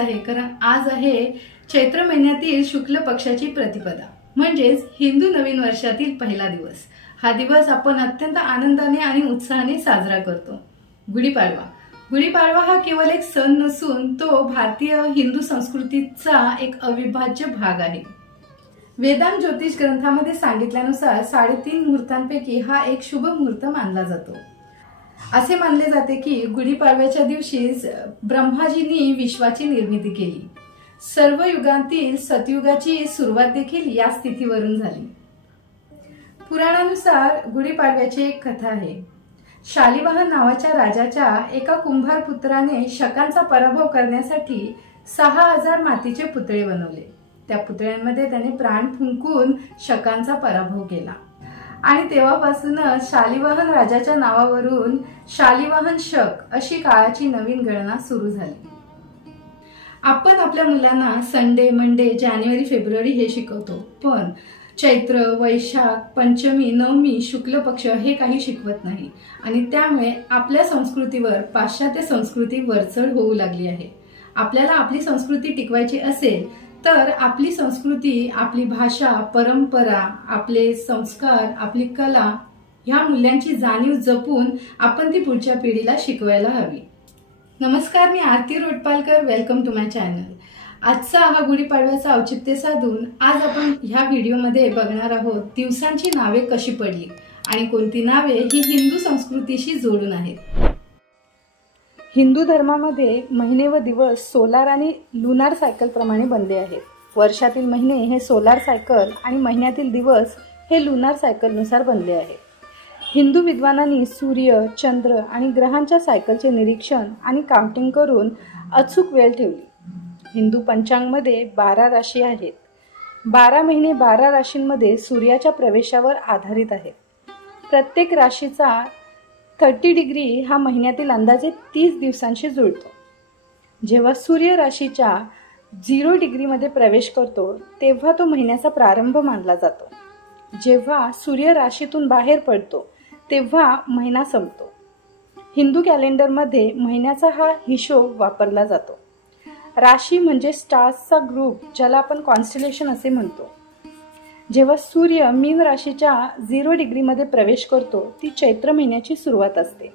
आहे, कारण आज आहे चैत्र महिन्यातील शुक्ल पक्षाची प्रतिपदा, म्हणजेच हिंदू नवीन वर्षातील पहिला दिवस। हा दिवस आपण अत्यंत आनंदाने आणि उत्साहाने साजरा करतो। गुढीपाडवा गुढीपाडवा हा केवळ एक सण नसून तो भारतीय हिंदू संस्कृतीचा एक अविभाज्य भाग आहे। वेदांत ज्योतिष ग्रंथामध्ये सांगितल्यानुसार 3.5 मुहूर्तांपैकी हा एक शुभ मुहूर्त मानला जातो। असे मानले जाते की गुढीपाडव्याच्या दिवशीच ब्रह्माजींनी विश्वाची निर्मिती केली। सर्व युगांतील सतयुगाची सुरुवात देखील या स्थितीवरून झाली। पुराणानुसार गुढीपाडव्याची एक कथा आहे। शालिवाहन नावाच्या राजाच्या एका कुंभार पुत्राने शकांचा पराभव करण्यासाठी 6000 मातीचे पुतळे बनवले। त्या पुतळ्यांमध्ये त्याने प्राण फुंकून शकांचा पराभव केला आणि तेव्हापासूनच शालिवाहन राजाच्या नावावरून शालिवाहन शक अशी काळाची नवीन गणना सुरू झाली। आपण आपल्या मुलांना संडे, मंडे, जानेवारी, फेब्रुवारी हे शिकवतो, पण चैत्र, वैशाख, पंचमी, नवमी, शुक्ल पक्ष हे काही शिकवत नाही आणि त्यामुळे आपल्या संस्कृतीवर पाश्चात्य संस्कृती वरचढ होऊ लागली आहे। आपल्याला आपली संस्कृती टिकवायची असेल तर आपली संस्कृती, आपली भाषा, परंपरा, आपले संस्कार, आपली कला ह्या मूल्यांची जाणीव जपून आपण ती पुढच्या पिढीला शिकवायला हवी। नमस्कार, मी आरती रोटपालकर, वेलकम टू माय चॅनल। आजचा हा गुढीपाडव्याचा औचित्य साधून आज आपण ह्या व्हिडिओमध्ये बघणार आहोत दिवसांची नावे कशी पडली आणि कोणती नावे ही हिंदू संस्कृतीशी जोडून आहेत। हिंदू धर्मामध्ये महिने व दिवस सोलार आणि लुनार सायकल प्रमाणे बनले आहेत। वर्षातील महिने हे सोलार सायकल आणि महिन्यातील दिवस हे लुनार सायकल नुसार बनले आहेत। हिंदू विद्वानांनी सूर्य, चंद्र आणि ग्रहांच्या सायकलचे निरीक्षण आणि काउंटिंग करून अचूक वेळ ठेवली। हिंदू पंचांगमध्ये 12 राशी आहेत। 12 महिने 12 राशींमध्ये सूर्याच्या प्रवेशावर आधारित आहेत। प्रत्येक राशीचा 30 डिग्री हा महिन्यातील अंदाजे 30 दिवसांशी जुळतो। जेव्हा सूर्य राशीच्या 0 डिग्रीमध्ये प्रवेश करतो तेव्हा तो महिन्याचा प्रारंभ मानला जातो। जेव्हा सूर्य राशीतून बाहेर पडतो तेव्हा महिना संपतो। हिंदू कॅलेंडरमध्ये महिन्याचा हा हिशोब वापरला जातो। राशी म्हणजे स्टार्सचा ग्रुप, ज्याला आपण कॉन्स्टलेशन असे म्हणतो। जेव्हा सूर्य मीन राशीच्या 0 डिग्रीमध्ये प्रवेश करतो ती चैत्र महिन्याची सुरुवात असते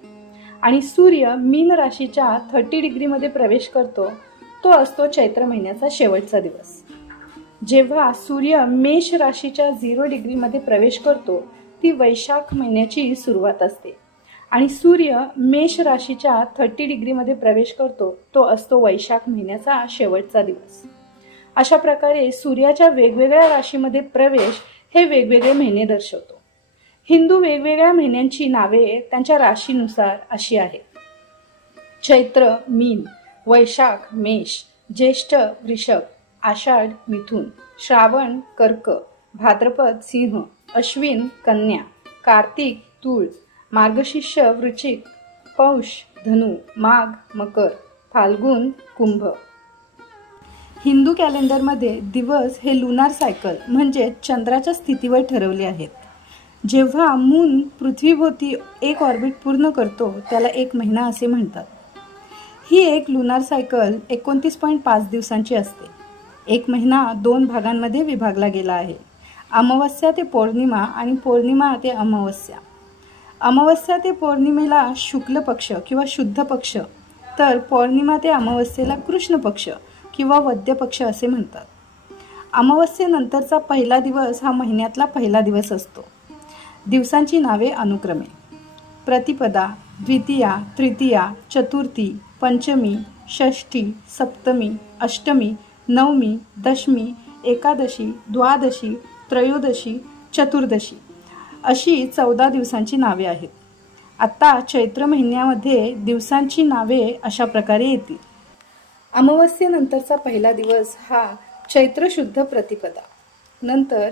आणि सूर्य मीन राशीच्या 30 डिग्रीमध्ये प्रवेश करतो तो असतो चैत्र महिन्याचा शेवटचा दिवस। जेव्हा सूर्य मेष राशीच्या 0 डिग्रीमध्ये प्रवेश करतो ती वैशाख महिन्याची सुरुवात असते आणि सूर्य मेष राशीच्या 30 डिग्रीमध्ये प्रवेश करतो तो असतो वैशाख महिन्याचा शेवटचा दिवस। अशा प्रकारे सूर्याच्या वेगवेगळ्या राशीमध्ये प्रवेश हे वेगवेगळे महिने दर्शवतो। हिंदू वेगवेगळ्या महिन्यांची नावे त्यांच्या राशीनुसार अशी आहेत। चैत्र मीन, वैशाख मेष, ज्येष्ठ वृषभ, आषाढ मिथुन, श्रावण कर्क, भाद्रपद सिंह, अश्विन कन्या, कार्तिक तुळ, मार्गशीर्ष वृश्चिक, पौष धनु, माघ मकर, फाल्गुन कुंभ। हिंदू कॅलेंडरमध्ये दिवस हे लुनार सायकल म्हणजे चंद्राच्या स्थितीवर ठरवले आहेत। जेव्हा मून पृथ्वीभोवती एक ऑर्बिट पूर्ण करतो त्याला एक महिना असे म्हणतात। ही एक लुनार सायकल 29.5 दिवसांची असते। एक महिना 2 भागांमध्ये विभागला गेला आहे, अमावस्या ते पौर्णिमा आणि पौर्णिमा ते अमावस्या। अमावस्या ते पौर्णिमेला शुक्ल पक्ष किंवा शुद्ध पक्ष, तर पौर्णिमा ते अमावस्येला कृष्ण पक्ष किंवा वद्य पक्ष असे म्हणतात। अमावस्येनंतरचा पहिला दिवस हा महिन्यातला पहिला दिवस असतो। दिवसांची नावे अनुक्रमे प्रतिपदा, द्वितीया, तृतीया, चतुर्थी, पंचमी, षष्ठी, सप्तमी, अष्टमी, नवमी, दशमी, एकादशी, द्वादशी, त्रयोदशी, चतुर्दशी अशी 14 दिवसांची नावे आहेत। आता चैत्र महिन्यामध्ये दिवसांची नावे अशा प्रकारे येतील। अमावस्येनंतरचा पहिला दिवस हा चैत्र शुद्ध प्रतिपदा, नंतर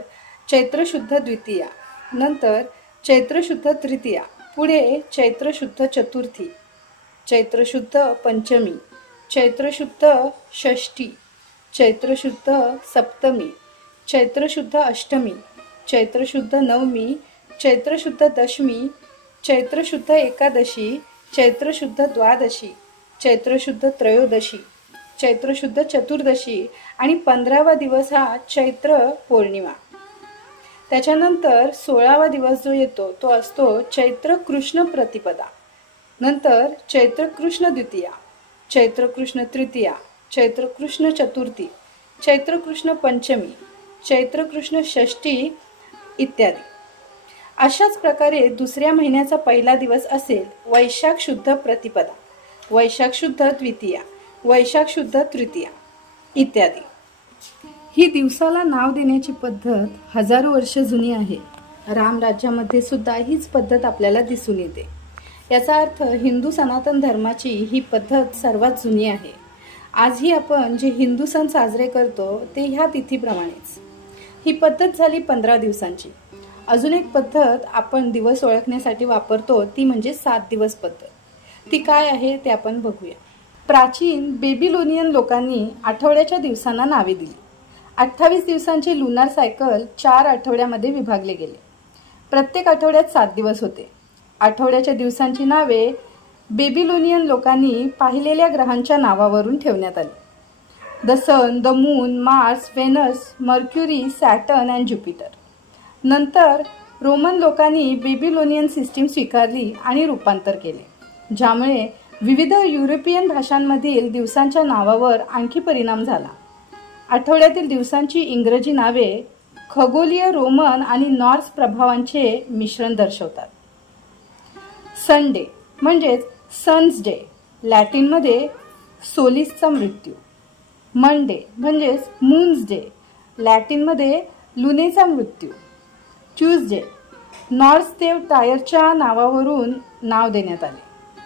चैत्र शुद्ध द्वितीया, नंतर चैत्र शुद्ध तृतीया, पुढे चैत्र शुद्ध चतुर्थी, चैत्र शुद्ध पंचमी, चैत्र शुद्ध षष्ठी, चैत्र शुद्ध सप्तमी, चैत्र शुद्ध अष्टमी, चैत्र शुद्ध नवमी, चैत्र शुद्ध दशमी, चैत्र शुद्ध एकादशी, चैत्र शुद्ध द्वादशी, चैत्र शुद्ध त्रयोदशी, चैत्र शुद्ध चतुर्दशी आणि 15वा दिवस हा चैत्र पौर्णिमा. त्याच्यानंतर 16वा दिवस जो येतो तो असतो चैत्र कृष्ण प्रतिपदा. नंतर चैत्र कृष्ण द्वितीया, चैत्र कृष्ण तृतीया, चैत्र कृष्ण चतुर्थी, चैत्र कृष्ण पंचमी, चैत्र कृष्ण षष्ठी इत्यादी. अशाच प्रकारे दुसऱ्या महिन्याचा पहिला दिवस असेल वैशाख शुद्ध प्रतिपदा, वैशाख शुद्ध द्वितीया, वैशाख शुद्ध तृतीया इत्यादी. ही दिवसाला नाव देण्याची पद्धत हजारो वर्ष जुनी आहे. राम राज्यामध्ये सुद्धा हीच पद्धत आपल्याला दिसून येते. याचा अर्थ हिंदू सनातन धर्माची ही पद्धत सर्वात जुनी आहे. आजही आपण जे हिंदू सण साजरे करतो ते ह्या तिथीप्रमाणेच. ही पद्धत झाली 15 दिवसांची. अजून एक पद्धत आपण दिवस ओळखण्यासाठी वापरतो ती म्हणजे 7 दिवस पद्धत. ती काय आहे ते आपण बघूया. प्राचीन बेबीलोनियन लोकांनी आठवड्याच्या दिवसांना नावे दिली. 28 दिवसांचे लुनार सायकल 4 आठवड्यामध्ये विभागले गेले. प्रत्येक आठवड्यात 7 दिवस होते. आठवड्याच्या दिवसांची नावे बेबीलोनियन लोकांनी पाहिलेल्या ग्रहांच्या नावावरून ठेवण्यात आली. The sun, the moon, Mars, Venus, Mercury, Saturn and Jupiter. नंतर रोमन लोकांनी बेबीलोनियन सिस्टीम स्वीकारली आणि रूपांतर केले, ज्यामुळे विविध युरोपियन भाषांमधील दिवसांच्या नावावर आणखी परिणाम झाला. आठवड्यातील दिवसांची इंग्रजी नावे खगोलीय रोमन आणि नॉर्स प्रभावांचे मिश्रण दर्शवतात. संडे म्हणजेच सन्स डे, लॅटिनमध्ये सोलिसचा मृत्यू. मंडे म्हणजेच मून्स डे, लॅटिनमध्ये लुनेचा मृत्यू. ट्यूजडे नॉर्स देव टायरच्या नावावरून नाव देण्यात आले.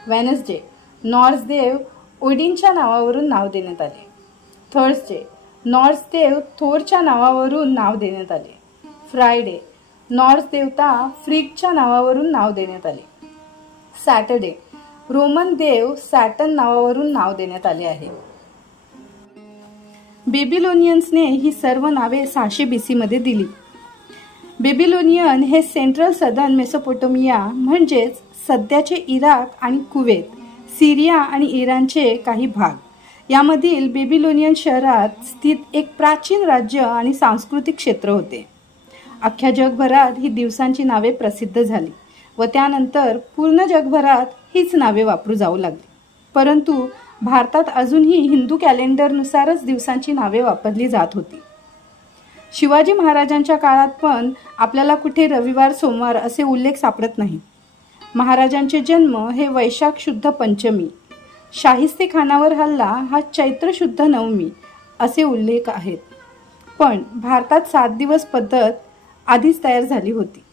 वेनसडे नॉर्स देव ओडिनच्या नावावरून नाव देण्यात आले. थर्सडे नॉर्स देव थोरच्या नावावरून नाव देण्यात आले. फ्रायडे नॉर्स देवता फ्रिगच्या नावावरून नाव देण्यात आले. सॅटर्डे रोमन देव सॅटर्न नावावरून नाव देण्यात आले आहे. बेबीलोनियन्सने ही सर्व नावे 600 BC मध्ये दिली. बेबीलोनियन हे सेंट्रल सदर्न मेसोपोटेमिया म्हणजेच सध्याचे इराक आणि कुवेत, सिरिया आणि इराणचे काही भाग यामधील बेबीलोनियन शहरात स्थित एक प्राचीन राज्य आणि सांस्कृतिक क्षेत्र होते. अख्ख्या जगभरात ही दिवसांची नावे प्रसिद्ध झाली व त्यानंतर पूर्ण जगभरात हीच नावे वापरू जाऊ लागली. परंतु भारतात अजूनही हिंदू कॅलेंडरनुसारच दिवसांची नावे वापरली जात होती. शिवाजी महाराजांच्या काळात पण आपल्याला कुठे रविवार सोमवार असे उल्लेख सापडत नाही. महाराजांचे जन्म हे वैशाख शुद्ध पंचमी, शाहिस्ते खानावर हल्ला हा चैत्र शुद्ध नवमी असे उल्लेख आहेत. पण भारतात 7 दिवस पद्धत आधीच तयार झाली होती.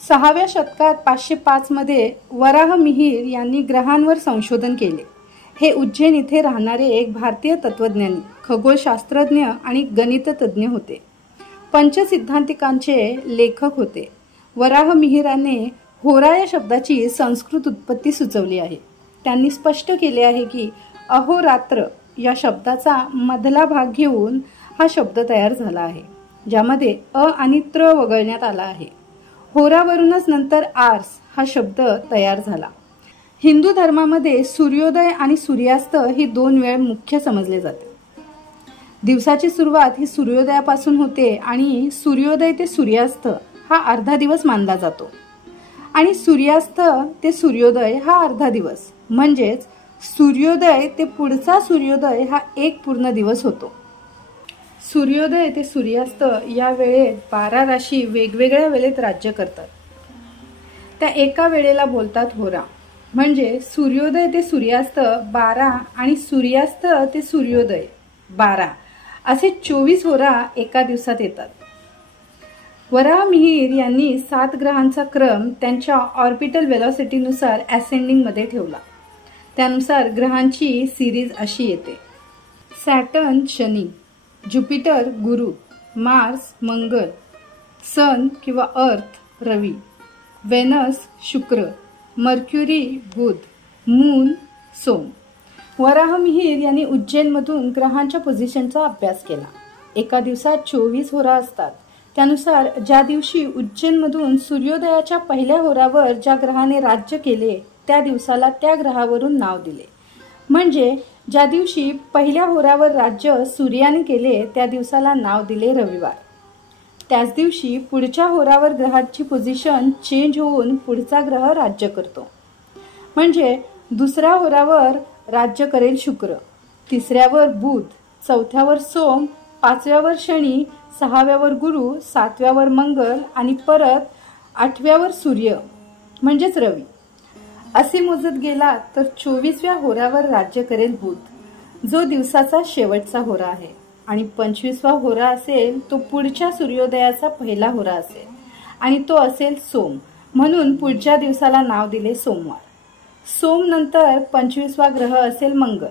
6व्या शतकात 505 मध्ये वराह मिहिर यांनी ग्रहांवर संशोधन केले. हे उज्जैन इथे राहणारे एक भारतीय तत्वज्ञानी, खगोलशास्त्रज्ञ आणि गणिततज्ञ होते. पंचसिद्धांतिकांचे लेखक होते. वराह मिहिराने होरा या शब्दाची संस्कृत उत्पत्ती सुचवली आहे. त्यांनी स्पष्ट केले आहे की अहोरात्र या शब्दाचा मधला भाग घेऊन हा शब्द तयार झाला आहे, ज्यामध्ये अ आणि त्र वगळण्यात आला आहे. होरावरूनच नंतर आर्स हा शब्द तयार झाला. हिंदू धर्मामध्ये सूर्योदय आणि सूर्यास्त ही 2 वेळ मुख्य समजले जाते. दिवसाची सुरुवात ही सूर्योदयापासून होते आणि सूर्योदय ते सूर्यास्त हा अर्धा दिवस मानला जातो आणि सूर्यास्त ते सूर्योदय हा अर्धा दिवस, म्हणजेच सूर्योदय ते पुढचा सूर्योदय हा एक पूर्ण दिवस होतो. सूर्योदय ते सूर्यास्त या वेळेत 12 राशी वेगवेगळ्या वेळेत राज्य करतात. त्या एका वेळेला बोलतात होरा. म्हणजे सूर्योदय ते सूर्यास्त 12 आणि सूर्यास्त ते सूर्योदय 12 असे 24 होरा एका दिवसात येतात. वराह मिहिर यांनी 7 ग्रहांचा क्रम त्यांच्या ऑर्बिटल वेलॉसिटीनुसार असेंडिंग मध्ये ठेवला. त्यानुसार ग्रहांची सिरीज अशी येते: सॅटर्न शनी, ज्युपिटर गुरु, मार्स मंगळ, सन किंवा अर्थ रवी, व्हेनस शुक्र, मर्क्युरी बुध, मून सोम. वराह मिहिर यांनी उज्जैनमधून ग्रहांच्या पोझिशनचा अभ्यास केला. एका दिवसात 24 होरा असतात. त्यानुसार ज्या दिवशी उज्जैनमधून सूर्योदयाच्या पहिल्या होरावर ज्या ग्रहाने राज्य केले त्या दिवसाला त्या ग्रहावरून नाव दिले. म्हणजे ज्या दिवशी पहिल्या होरावर राज्य सूर्याने केले त्या दिवसाला नाव दिले रविवार। त्याच दिवशी पुढच्या होरावर ग्रहाची पोझिशन चेंज होऊन पुढचा ग्रह राज्य करतो। म्हणजे दुसऱ्या होरावर राज्य करेल शुक्र, तिसऱ्यावर बुध, चौथ्यावर सोम, पाचव्यावर शनी, सहाव्यावर गुरु, सातव्यावर मंगळ आणि परत आठव्यावर सूर्य म्हणजेच रवी। असे मोजत गेला तर 24व्या होरावर राज्य करेल बुध, जो दिवसाचा शेवटचा होरा आहे, आणि 25वा होरा असेल तो पुढच्या सूर्योदयाचा पहिला होरा असेल आणि तो असेल सोम, म्हणून पुढच्या दिवसाला नाव दिले सोमवार। सोम नंतर 25वा ग्रह असेल मंगळ,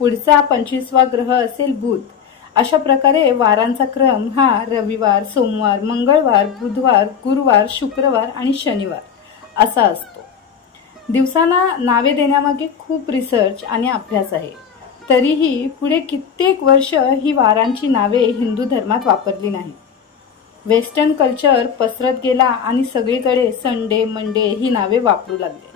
पुढचा 25वा ग्रह असेल बुध। अशा प्रकारे वारांचा क्रम हा रविवार, सोमवार, मंगळवार, बुधवार, गुरुवार, शुक्रवार आणि शनिवार असा असतो। दिवसांना नावे देण्यामागे खूप रिसर्च आणि अभ्यास आहे, तरीही पुढे कित्येक वर्ष ही वारांची नावे हिंदू धर्मात वापरली नाही। वेस्टर्न कल्चर पसरत गेला आणि सगळीकडे संडे, मंडे ही नावे वापरू लागले।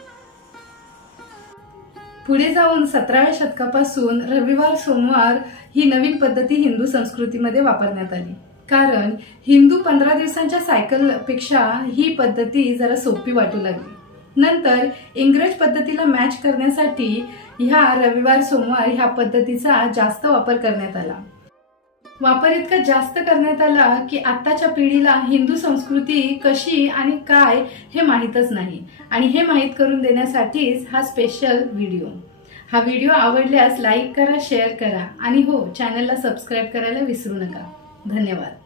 पुढे जाऊन 17व्या शतकापासून रविवार, सोमवार ही नवीन पद्धती हिंदू संस्कृतीमध्ये वापरण्यात आली, कारण हिंदू 15 दिवसांच्या सायकल पेक्षा ही पद्धती जरा सोपी वाटू लागली। नंतर इंग्रज पद्धतीला मॅच करण्यासाठी ह्या रविवार, सोमवार ह्या पद्धतीचा जास्त वापर करण्यात आला। वापर इतका जास्त करण्यात आला की आताच्या पिढीला हिंदू संस्कृती कशी आणि काय हे माहीतच नाही, आणि हे माहीत करून देण्यासाठीच हा स्पेशल व्हिडिओ। हा व्हिडिओ आवडल्यास लाईक करा, शेअर करा आणि हो, चॅनलला सबस्क्राईब करायला विसरू नका। धन्यवाद।